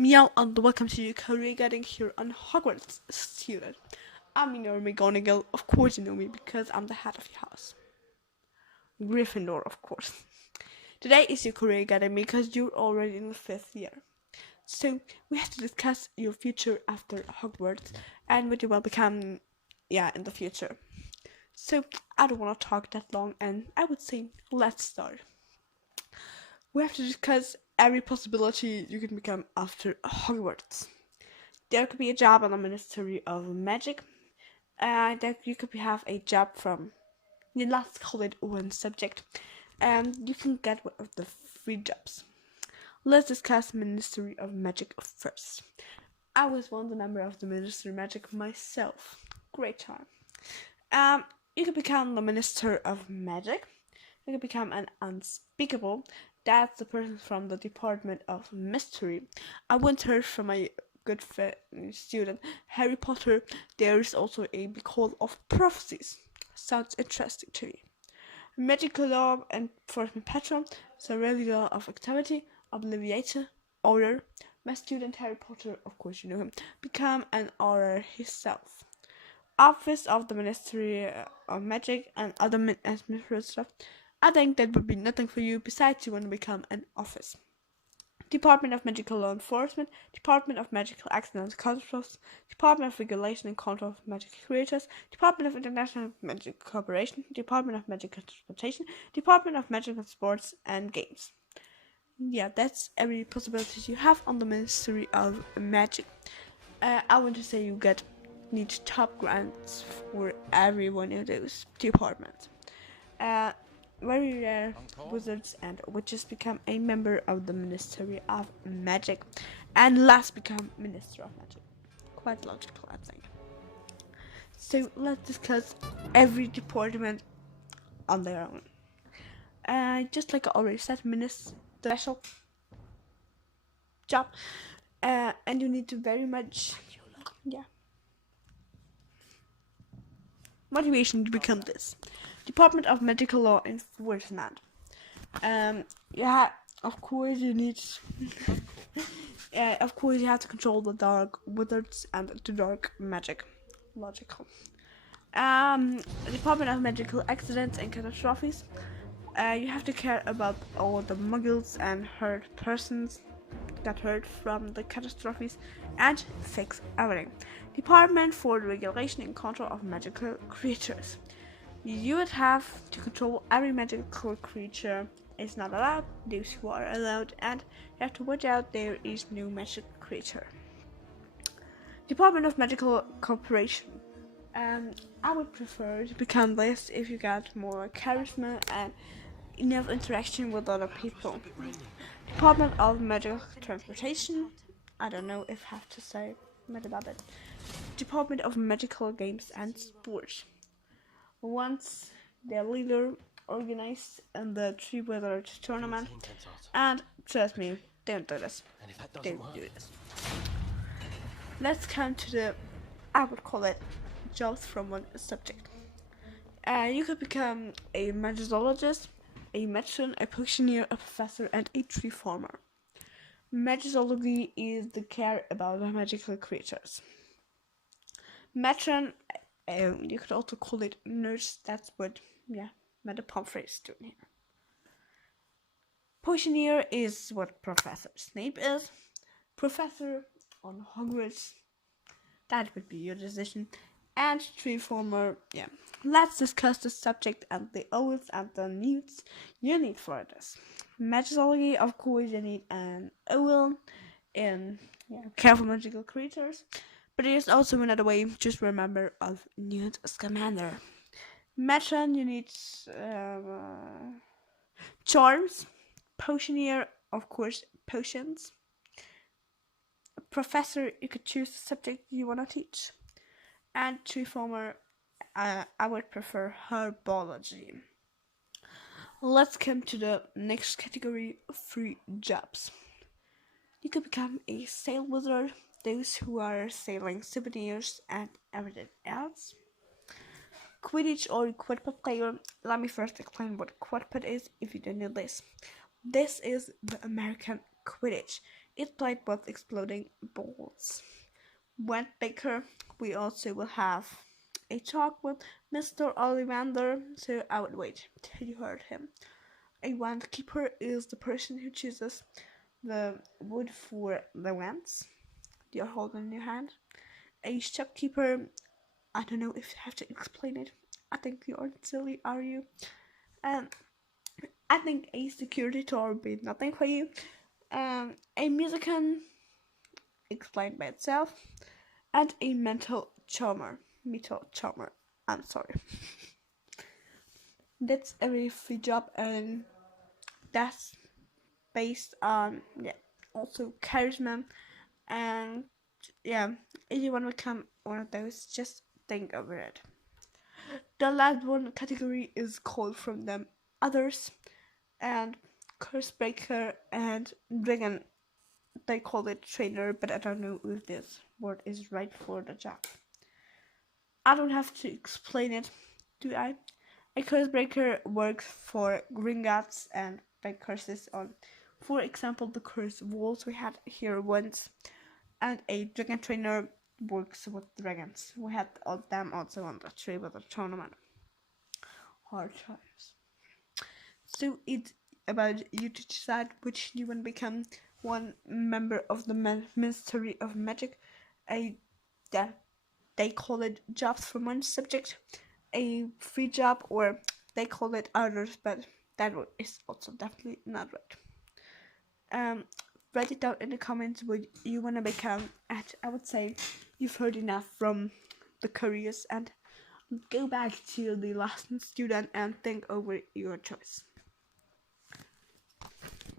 Meow and welcome to your career guiding here on Hogwarts student. I'm your McGonagall. Of course you know me because I'm the head of your house. Gryffindor, of course. Today is your career guiding because you're already in the 5th year. So we have to discuss your future after Hogwarts and what you will become in the future. So I don't want to talk that long and I would say let's start. We have to discuss every possibility you can become after Hogwarts. There could be a job in the Ministry of Magic. That you could have a job from, let's call it one subject, and you can get one of the free jobs. Let's discuss Ministry of Magic first. I was once a member of the Ministry of Magic myself. Great time. You could become the Minister of Magic. You could become an unspeakable. That's the person from the Department of Mystery. I once heard from my good student Harry Potter there is also a big hall of prophecies. Sounds interesting to me. Magical law enforcement patron, Sorelli law of activity, obliviator, order. My student Harry Potter, of course you know him, become an order himself. Office of the Ministry of Magic and other administrative stuff. I think that would be nothing for you besides you want to become an office. Department of Magical Law Enforcement, Department of Magical Accidents and Controls, Department of Regulation and Control of Magic Creators, Department of International Magic Cooperation, Department of Magical Transportation, Department of Magical Sports and Games. Yeah, that's every possibility you have on the Ministry of Magic. I want to say you need top grants for every one of those departments. Very rare wizards and witches become a member of the Ministry of Magic, and last become Minister of Magic. Quite logical, I think. So let's discuss every department on their own. Just like I already said, Minister special job, and you need to very much, motivation to become this. Department of Magical Law Enforcement. Of course you need. Of course you have to control the dark wizards and the dark magic. Logical. Department of Magical Accidents and Catastrophes. You have to care about all the muggles and hurt persons that hurt from the catastrophes and fix everything. Department for the Regulation and Control of Magical Creatures. You would have to control every magical creature is not allowed, those who are allowed, and you have to watch out there is no magic creature. Department of Magical Cooperation. I would prefer to become this if you got more charisma and enough interaction with other people. Department of Magical Transportation. I don't know if I have to say much about it. Department of Magical Games and Sports. Once the leader organized in the Three Wizard tournament, and trust me, don't do this. Don't do this. Let's come to the, I would call it, jobs from one subject. You could become a magizologist, a matron, a potioneer, a professor, and a tree farmer. Magizology is the care about the magical creatures. Matron, you could also call it nurse. That's what, Madame Pomfrey is doing here. Potioneer is what Professor Snape is. Professor on Hogwarts, that would be your decision. And tree farmer, Let's discuss the subject and the OWLs and the needs you need for this. Magizology, of course, you need an OWL in careful magical creatures. But there's also another way, just remember, of Newt Scamander. Matron, you need charms. Potioneer, of course, potions. Professor, you could choose the subject you want to teach. And tree farmer, I would prefer herbology. Let's come to the next category, free jobs. You could become a sail wizard, those who are sailing souvenirs and everything else. Quidditch or Quidditch player. Let me first explain what Quidditch is if you don't know this. This is the American Quidditch. It played both exploding balls. When Baker, we also will have a talk with Mr. Ollivander, so I would wait till you heard him. A wand keeper is the person who chooses the wood for the wands you're holding in your hand. A shopkeeper, I don't know if you have to explain it. I think you aren't silly, are you? And I think a security tour would be nothing for you. A musician, explained by itself, and a mental charmer. I'm sorry. That's a very free job, and that's based on also charisma, and if you want to become one of those, just think over it. The last one category is called from them others, and curse breaker and dragon. They call it trainer, but I don't know if this word is right for the job. I don't have to explain it, do I? A curse breaker works for Gringotts and break curses on, for example, the cursed walls we had here once, and a dragon trainer works with dragons. We had all them also on the tree with the tournament. Hard times. So it's about you to decide which you want to become. One member of the Ministry of Magic, that they call it jobs from one subject, a free job, or they call it others, but that is also definitely not right. Write it down in the comments what you want to become, and I would say you've heard enough from the careers, and go back to the last student and think over your choice.